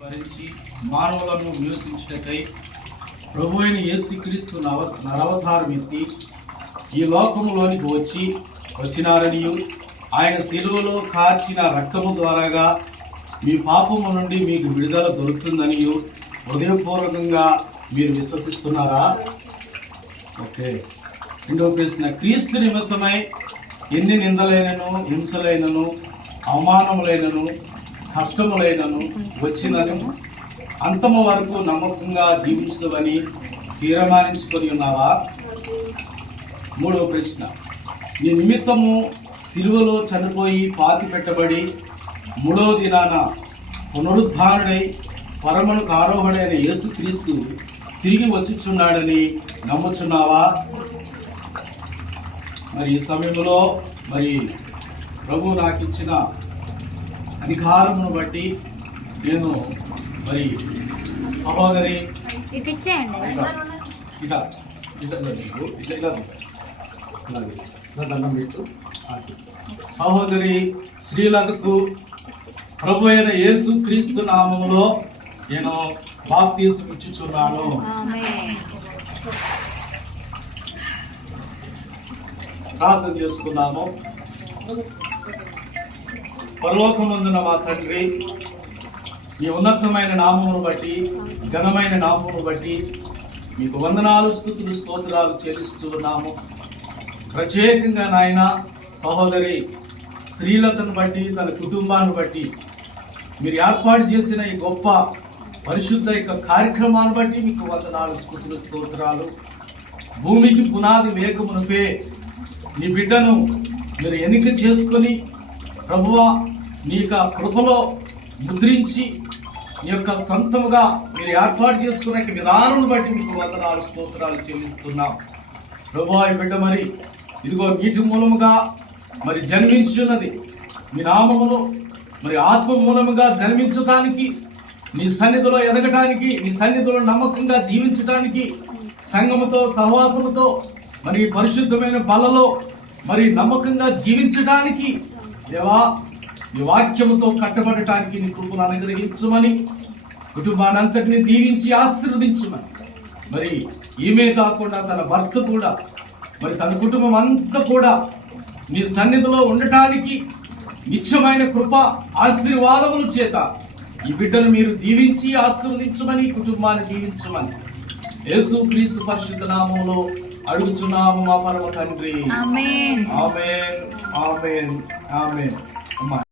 భరించి మానవులను నివసించుటకై ప్రభు అయిన యేసుక్రీస్తు నరవతారం ఎత్తి ఈ లోకములోనికి వచ్చినారనియు ఆయన శిలువలో కార్చిన రక్తము ద్వారాగా మీ పాపము నుండి మీకు విడుదల దొరుకుతుందనియు హృదయపూర్వకంగా మీరు విశ్వసిస్తున్నారా? ఓకే. రెండవ ప్రశ్న, క్రీస్తు నిమిత్తమై ఎన్ని నిందలైనను, హింసలైనను, అవమానములైనను, కష్టములైనను వచ్చినను అంతము వరకు నమ్మకంగా జీవించదని తీర్మానించుకొని ఉన్నావా? మూడవ ప్రశ్న, నీ నిమిత్తము సిలువలో చనిపోయి పాతి పెట్టబడి మూడవ దినాన పునరుద్ధానుడై పరమునకు ఆరోహణైన యేసుక్రీస్తు తిరిగి వచ్చుచున్నాడని నమ్ముచున్నావా? మరి ఈ సమయంలో ప్రభు నాకు ఇచ్చిన అధికారమును బట్టి నేను సహోదరి సహోదరి శ్రీలతకు ప్రభు అయిన యేసు క్రీస్తు నామములో నేను బాప్తిసం ఇచ్చుచున్నాను. ప్రార్థన చేసుకున్నాము. పరలోకమందున మా తండ్రి, ఈ ఉన్నతమైన నామమును బట్టి, ఘనమైన నామమును బట్టి మీకు వందనాలు, స్తుతులు, స్తోత్రాలు చెల్లిస్తూ ఉన్నాము. ప్రత్యేకంగా నాయన సహోదరి శ్రీలతను బట్టి, తన కుటుంబాన్ని బట్టి మీరు ఏర్పాటు చేసిన ఈ గొప్ప పరిశుద్ధ కార్యక్రమాన్ని బట్టి మీకు వందనాలు, స్తుతులు, స్తోత్రాలు. భూమికి పునాది వేగమునపే నీ బిడ్డను మీరు ఎన్నిక చేసుకొని ప్రభువా నీ యొక్క కృపలో ముద్రించి నీ యొక్క సొంతముగా మీరు ఏర్పాటు చేసుకునే విధానం బట్టి మీకు వందనాలు, స్తోత్రాలు చెల్లిస్తున్నాం. ప్రభువా ఈ బిడ్డ ఇదిగో నీటి మూలముగా జన్మించున్నది. మీ నామములో ఆత్మ మూలముగా జన్మించడానికి, నీ సన్నిధిలో ఎదగటానికి, నీ సన్నిధిలో నమ్మకంగా జీవించడానికి, సంఘముతో సహవాసముతో పరిశుద్ధమైన బలలో నమ్మకంగా జీవించడానికి దేవా నీ వాక్యముతో కట్టబడటానికి నీ కృపను అనుగ్రహించమని, కుటుంబాన్ని అంతటిని దీవించి ఆశీర్వదించమని, ఈమె కాకుండా తన భర్త కూడా తన కుటుంబం అంతా కూడా నీ సన్నిధిలో ఉండటానికి నిత్యమైన కృప ఆశీర్వాదముల చేత ఈ బిడ్డను మీరు దీవించి ఆశీర్వదించమని, కుటుంబాన్ని దీవించమని యేసు క్రీస్తు పరిశుద్ధ నామములో అడుగుచున్నాము మా పరమ తండ్రి. ఆమేన్, ఆమేన్, ఆమేన్, ఆమేన్.